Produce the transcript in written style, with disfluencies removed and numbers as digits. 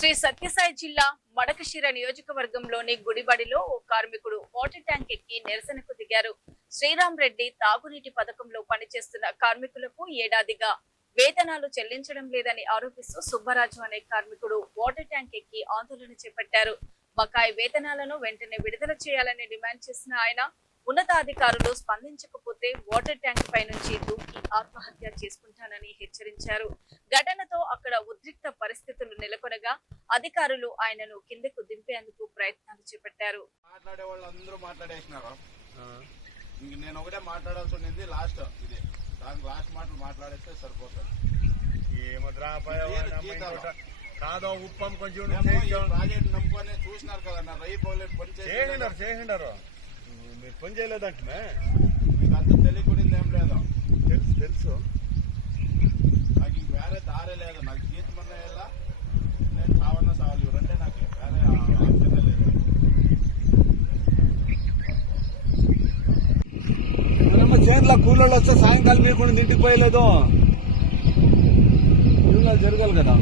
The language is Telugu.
శ్రీ సత్యసాయి జిల్లా మడకశిర నియోజకవర్గంలోని గుడిబడిలో ఓ కార్మికుడు వాటర్ ట్యాంక్ ఎక్కి నిరసనకు దిగారు. శ్రీరామ్ రెడ్డి తాగునీటి పథకంలో పనిచేస్తున్న కార్మికులకు ఏడాదిగా వేతనాలు చెల్లించడం లేదని ఆరోపిస్తూ సుబ్బరాజు అనే కార్మికుడు వాటర్ ట్యాంక్ ఎక్కి ఆందోళన చేపట్టారు. బకాయి వేతనాలను వెంటనే విడుదల చేయాలని డిమాండ్ చేసిన ఆయన ఉన్నతాధికారులు స్పందించకపోతే వాటర్ ట్యాంక్ పై నుంచి దూకి ఆత్మహత్య చేసుకుంటానని హెచ్చరించారు. ఘటనతో అక్కడ ఉద్రిక్త పరిస్థితులు నెలకొనగా అధికారులు ఆయనను కిందకు దింపేందుకు ప్రయత్నాలు చేపట్టారు. మాట్లాడే వాళ్ళందరూ మాట్లాడేసినారు. నేను ఒకటే మాట్లాడాల్సి ఉండింది. లాస్ట్ మాటలు మాట్లాడేస్తే సరిపోతుంది. కాదో ఉప్పం కొంచెం ప్రాజెక్ట్ నమ్ముకొని చూసినారు కదా నా రైతు పని చేసినారు. మీరు పని చేయలేదంటే మీకు అంత తెలియకుండా ఏం లేదు. తెలుసు నాకు ఇంక వేరే దారే లేదు. నాకు జీతం అన్నా ఎలా నేను సావన్నా సావాలి. ఇవరంటే నాకు వేరే ఆప్షన్ లేదు. చేనుల కూలీలు వస్తే సాయంకాలం మీకు ఇంటికి పోయలేదు. జరగాలి కదా.